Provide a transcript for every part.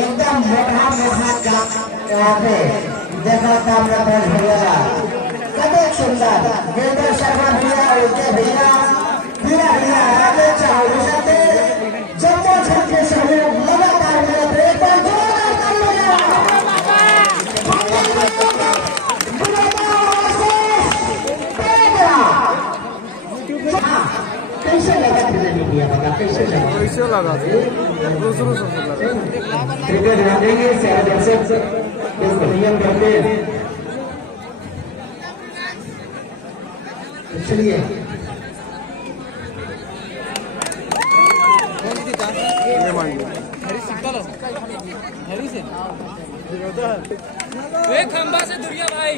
एकदम मोटा देखा था भैया कदे सुंदर गेंदर शर्मा भैया उनके भैया भैया भैया आगे चाहो जाते जम्मू छक्के सहयोग लगातार मेरे ब्रेक पर जोरदार कैसे लगा भैया बता कैसे लगा दूसरों से क्रिकेट देंगे दर्शक इसको नियम करते चलिए खंबा से दुरिया भाई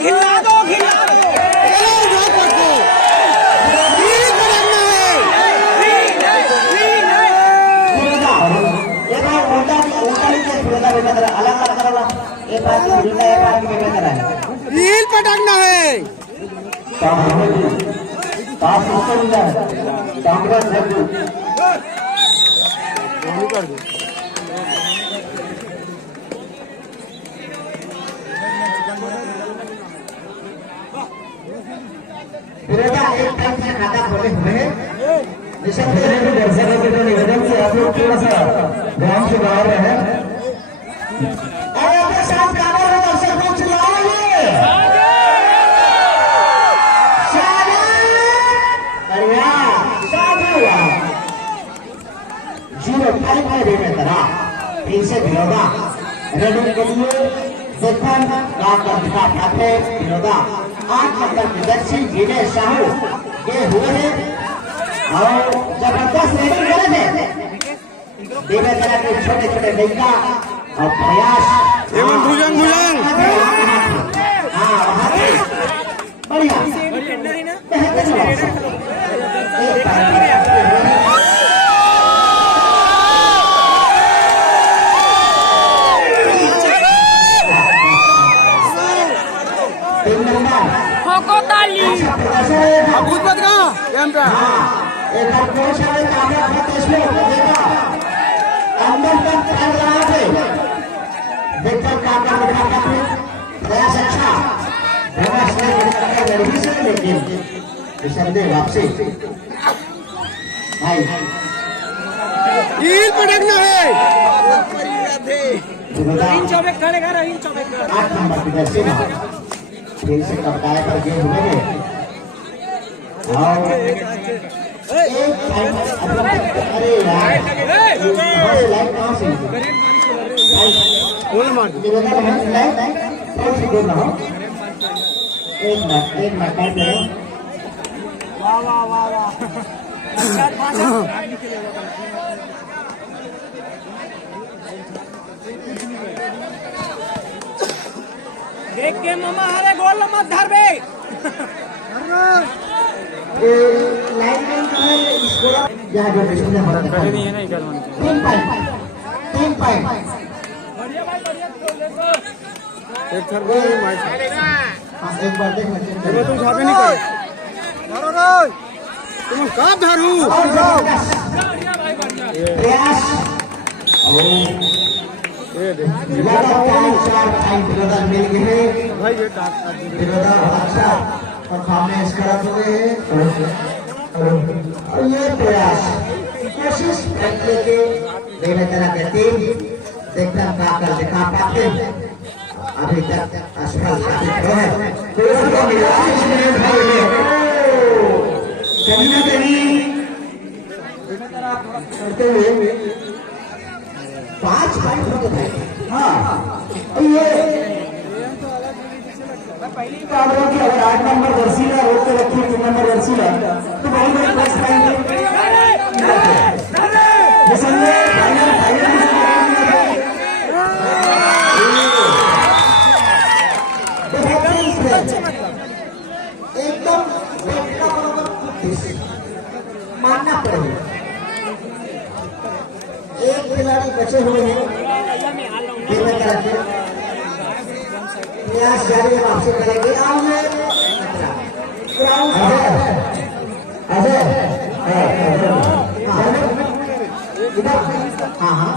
खिला दो रील पटकना है एक टाइम से खाता खोले हुए दर्शकों के निवेदन से आप लोग थोड़ा सा ध्यान से बाहर रहे और अपने साथ दर्शकों चिल्लाएंगे 0-5 में देने तरह फिर से विरोधा रेडिंग के लिए देखन का कर्तिका ठाकुर विरोधा 8 नंबर की दक्षिण विजय साहू के हुए हैं और जबरदस्त रेडिंग करे थे देवे तरह के छोटे छोटे लड़का और प्रयास भुजंग हाँ बढ़िया एक कोच है कामयाब होते इसमें देखा अंदर तक चल रहा है देखकर काका दिखाता है प्रयास अच्छा प्रयास नहीं लड़की से लेकिन निसंदेह वापसी भाई हील पटकना है 8 नंबर की दर्शी ना फिर से कप्तान पर गेंद हुए अरे यार लाइन कहाँ से एक मिनट टाइम दे वाह देख के मामा हरे गोल मत धर बे लाइन में स्कोर यहाँ जो डिस्प्ले हमारा दिखा नहीं है ना इधर 3 पॉइंट बढ़िया भाई बढ़िया एक थर हाँ एक बार देख लेते तुम छापे नहीं कर धरो रे तुम कब धरू प्रयास ये देख लगातार 4 पॉइंट विरोधा मिल गए भाई ये विरोधा अच्छा परफॉर्मेंस करते हुए और ये प्रयास कोशिश करते के देवे तरह के टीम देखकर पाकर दिखा पाते अभी तक असफल साबित है कहीं ना कहीं करते हुए 5 पॉइंट होते थे हाँ ये अगर 8 नंबर जर्सी ना रोक के रखी 3 नंबर जर्सी ना तो बहुत बड़ी प्लस पाएंगे मानना पड़ेगा। एक खिलाड़ी बचे हुए हैं, प्रयास जारी वापसी करेंगे। हाँ हाँ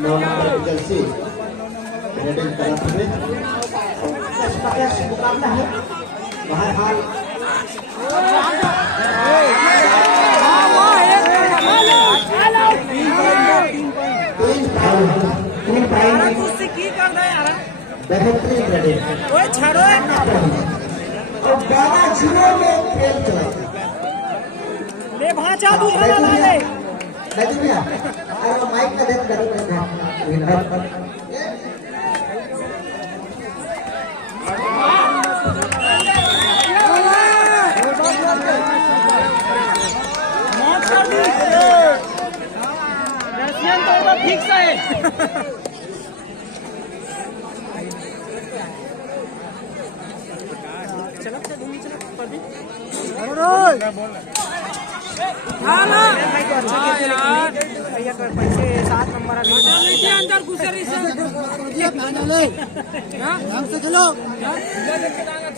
9 नंबर जर्सी रेडिंग तरफ में मुकाबला है। बहरहाल तीन बेहतरीन रेडिंग और 12 जिलों में खेल चला माइक का देख कर ठीक से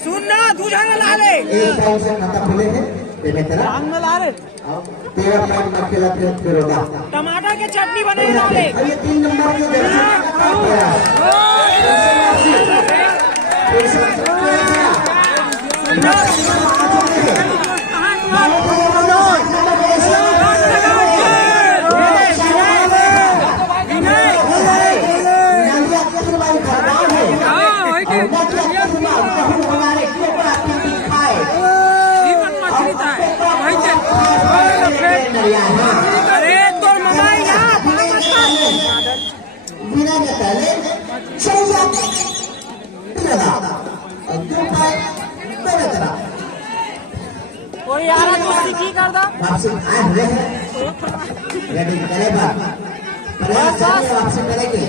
सुनना दूसरा ला ले एक टाइम से खाता खुले हैं बेमेतरा में ला ले 13 पॉइंट में खेला फिर होगा। टमाटर के चटनी बने ला ले ये 3 नंबर की अरे तो मोबाइल बिना के पहले 14 कोई यार कुश्ती की कर दा वापसी आए हुए हैं रेडी करेगा प्रयास जारी वापसी करेंगे।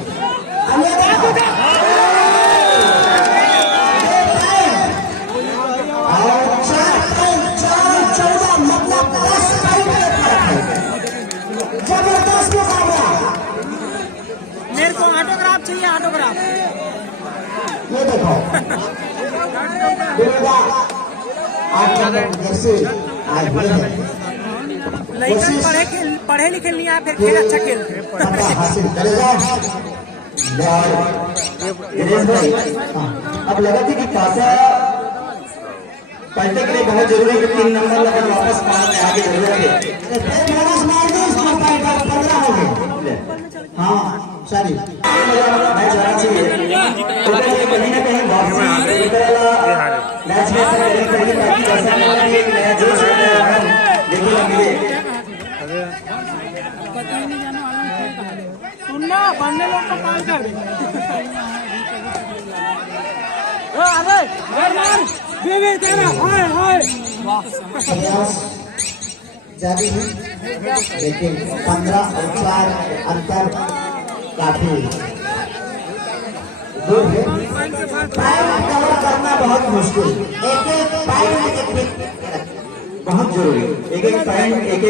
जबरदस्त मुकाबला। मेरे को ऑटोग्राफ चाहिए ऑटोग्राफ ये देखो 8 नंबर जर्सी आज हुए हैं। लड़का पढ़े लिखे नहीं आया फिर खेल अच्छा खेल पता हासिल करेगा। दिनेश भाई अब लगा थी कि पासा पलटे के लिए बहुत जरूरी है कि 3 नंबर अगर वापस पास में आगे जरूरत है। हाँ सॉरी मैच होना चाहिए कहीं ना कहीं मैच में नया जोश देखने मिले। सुनना बनने लोग का काम कर जारी है लेकिन 15 और 4 अंतर काफी दूर है। पैर कवर करना बहुत मुश्किल। एक पैर बहुत जरूरी। एक पैर एक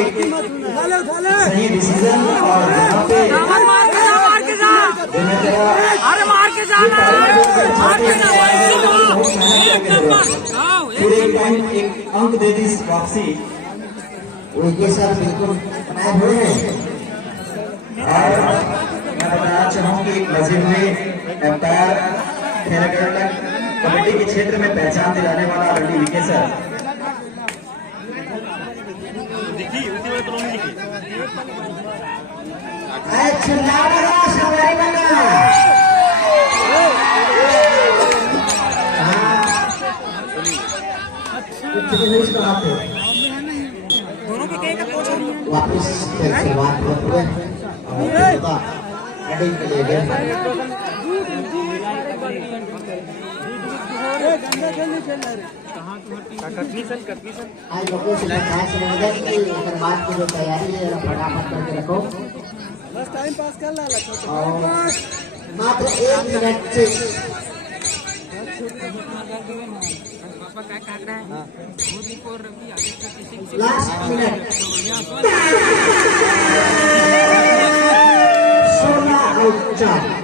सही डिसीजन और यहाँ पे अरे मार के जाना फिर एक पॉइंट एक अंक दे दी वापसी उनके साथ बिल्कुल बनाए हुए हैं। और मैं बताना चाहूँ कि मस्जिद में एम्पायर कबड्डी के क्षेत्र में पहचान दिलाने वाला रवि विके सर दोनों के कहीं का कोच वापस शुरुआत हुए हेडिंग के लिए गए। आज लोगों से बताया से निवेदन की अगर बात की जो तैयारी है फटाफट करके रखो बस टाइम पास कर ला और मात्र 1 मिनट से लास्ट मिनट 16 आउट 4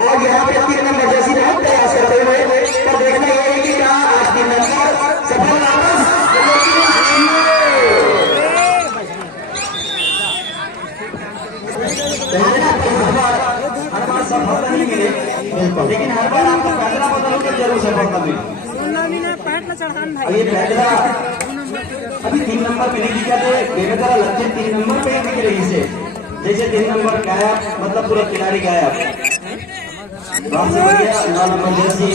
और यहाँ पे 3 नंबर जैसी बहुत प्रयास करते हुए पर देखना ये है कि क्या आज 3 नंबर सफल वापस हर बार सफलता नहीं मिले लेकिन हर बार आपको पहला बदलो के जरूर सफलता मिले 16 मिनट 65 में चढ़ान भाई अभी पहला अभी 3 नंबर पे नहीं दिखा तो मेरे तरह लक्ष्य 3 नंबर पे ही दिख रही से जैसे 3 नंबर गायब मतलब पूरा खिलाड़ी गायब बहुत से बढ़िया 9 नंबर जैसी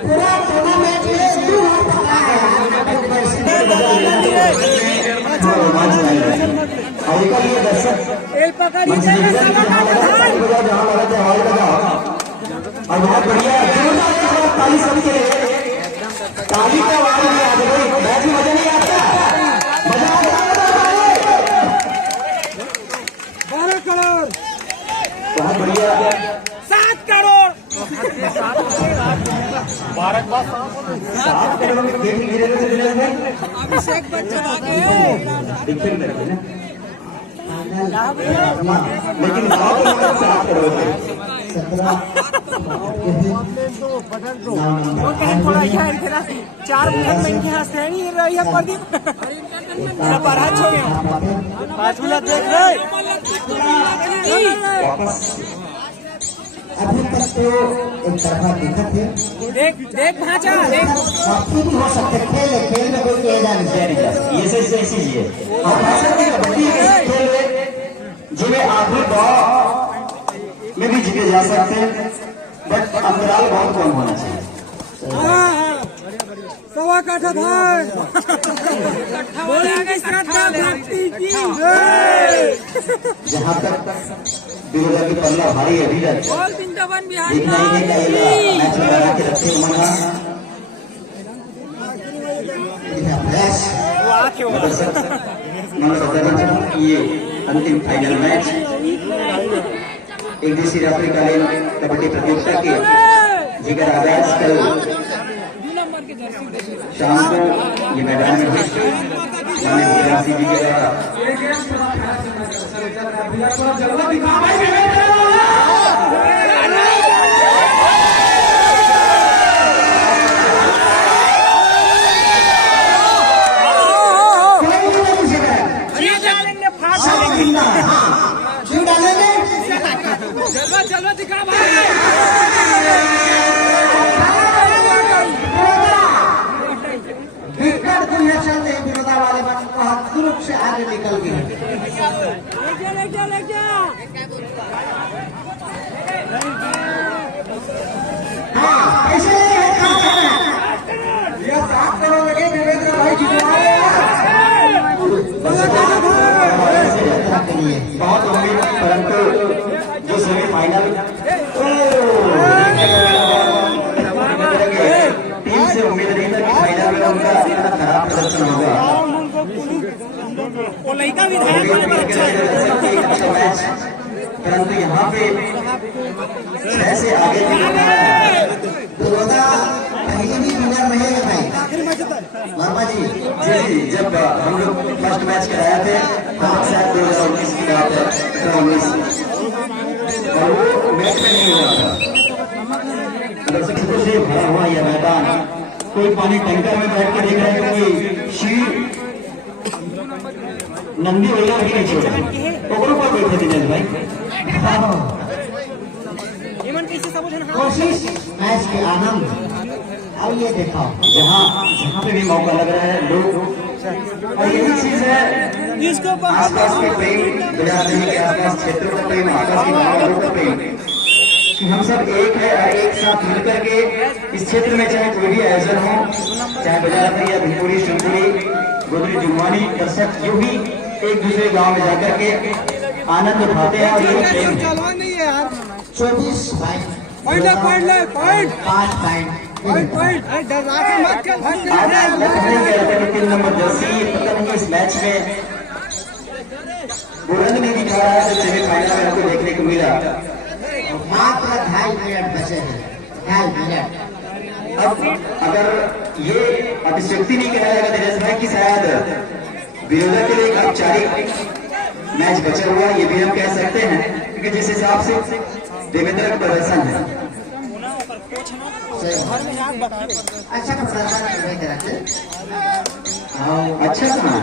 पूरा टूर्नामेंट में 2 पका है और ये दर्शक एल पकड़ी और बहुत बढ़िया ताली सबके ताली का आवाज नहीं आता मैच में मजा नहीं आता मजा आता 12 करोड़ बहुत बढ़िया 7 करोड़ 7 करोड़ में खेल गिरे में अभिषेक बच्चन आ गए दिक्कत नहीं है लेकिन 7 करोड़ 17 वो कहें थोड़ा यहाँ खेला 4 मिनट में इनके यहाँ श्रेणी रही है प्रदीप सब बरात हो गया पांचूला देख रहे अभी तक तो एक तरफा दिक्कत है देख भांचा देख काफी भी हो सकते खेल में कोई कहेगा नहीं ये सही चीज है और ऐसा नहीं कबड्डी के खेल में जिन्हें आखिरी बॉल में भी जीते जा सकते हैं बट अंतराल बहुत कम होना चाहिए 1.25 काठा भाई बोलेंगे श्रद्धा भक्ति की जहाँ तक बिरोधा की पल्ला भारी है अभी तक बोल वृंदावन बिहार देखना ही है क्या ये मैच में लगा के रखे मना ये अंतिम फाइनल मैच एक दिवसीय रात्रिकालीन कबड्डी प्रतियोगिता के जिगर आगाज कल शाम को ये मैदान में हुई जी के द्वारा चलो दिखा भाई विकेट तुम्हें चलते विरोधा वाले बहुत ग्रुप से आगे निकल गए हाँ ऐसे ये 7 करोड़ लगे देवेंद्र भाई जितवाए बहुत उम्मीद परंतु जो सेमीफाइनल टीम से उम्मीद नहीं था कि फाइनल में उनका इतना खराब प्रदर्शन होगा वो लड़का विधायक होने पर अच्छा है परंतु यहाँ पे 6 से आगे पहले भी विनर रहेगा भाई वर्मा जी जी जब हम लोग फर्स्ट मैच कराए थे हम शायद 2019 की बात है और वो मैच में नहीं हुआ था दर्शकों से भरा हुआ यह मैदान कोई पानी टैंकर में बैठ के देख रहे हैं कोई शीर नंदी वगैरह भी नहीं छोड़े ओकरों पर बैठे दिनेश भाई कोशिश मैच के आनंद अब ये देखा जहाँ पे भी मौका लग रहा है लोग और यही चीज है इसको आसपास के प्रेम, बिरादरी के आसपास क्षेत्रों का प्रेम, आसपास की भावनाओं का प्रेम, कि हम सब एक है और एक साथ मिलकर के इस क्षेत्र में चाहे कोई भी आयोजन हो, चाहे बजारपुर या भिंपुरी, शिवपुरी, गोदरी, जुम्मानी, दर्शक, यूं ही एक दूसरे गांव में जाकर के आनंद उठाते हैं। और ये प्रेम चलवा नहीं है यार 24 पॉइंट, पॉइंट ले, पॉइंट ले, पॉइंट 5 पॉइंट। पॉइंट पॉइंट डरा के मत कर भाई। आज मैं नहीं कह रहा था कि 3 नंबर जर्सी पता नहीं इस मैच में बुरंग नहीं दिखा रहा है, तो सेमीफाइनल में हमको देखने को मिला। मात्र 2.5 मिनट बचे हैं, 2.5 मिनट। अब अगर ये अतिशक्ति नहीं कहा जाएगा दिनेश भाई कि शायद विरोधा के लिए एक औपचारिक मैच बचा हुआ, ये भी हम कह सकते हैं, क्योंकि जिस हिसाब से देवेंद्र का प्रदर्शन है, अच्छा अच्छा कहा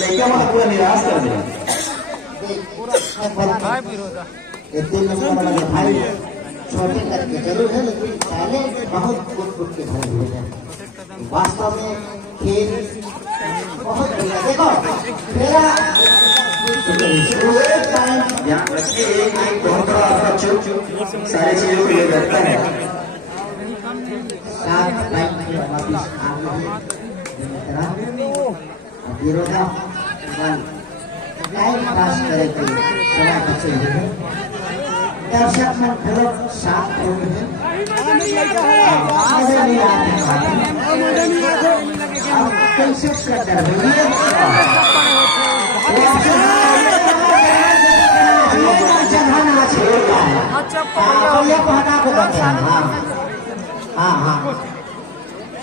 लड़का वहां पूरा निराश कर दिया। ये 3 नंबर वाला भाई छोटे करके जरूर है, लेकिन पहले बहुत कुछ के भरे हुए हैं। वास्तव में खेल बहुत बढ़िया। देखो मेरा ध्यान रखिए, एक बहुत बड़ा आपका चुप सारी चीजों को ले रखता है। 7 पॉइंट के वापिस विरोधा टाइम पास करे थे, समय बचे हुए हैं। दर्शक मन बहुत साथ हो गए हैं, मजा नहीं आते कैसे कर हाँ हाँ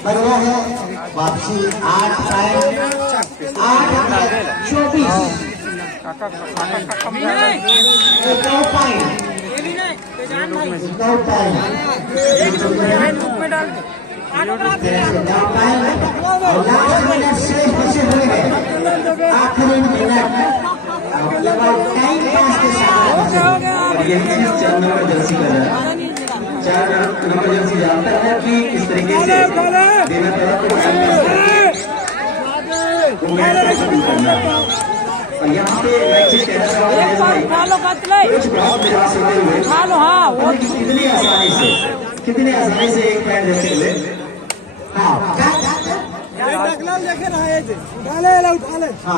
बढ़िया है। वापसी 8 पॉइंट 24 आखिरी मिनट टाइम पास के साथ। यही चीज 4 नंबर जर्सी कर रहा है। 4 नंबर जर्सी जानता है कि इस तरीके से देना पड़ा। और यहाँ पे मैं चीज कहना चाहूँगा कुछ बहुत निराश होते हुए कितनी आसानी से एक पैर देते हुए। हाँ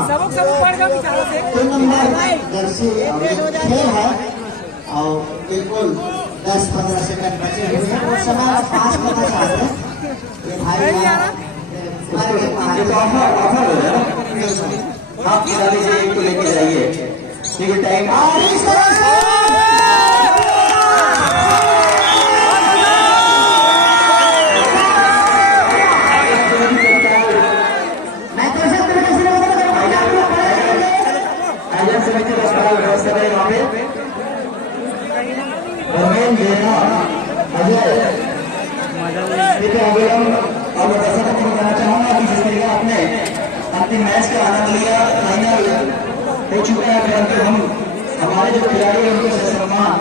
सबक पड़ गया 3 नंबर जर्सी खेल है और बिल्कुल 10-15 सेकंड बचे हुए हैं और समय पास करना चाहते हैं। ये भाई ऑफर हो जाए ना, आप खिला लीजिए, एक को लेके जाइए, क्योंकि टाइम इस तरह से समिति अस्पताल व्यवस्था है वहाँ पे और ऐसा तक मैं कहना चाहूँगा कि जिस तरीके आपने अंतिम मैच का आनंद लिया, फाइनल हो चुका है, परंतु हम हमारे जो खिलाड़ी हैं उनको सम्मान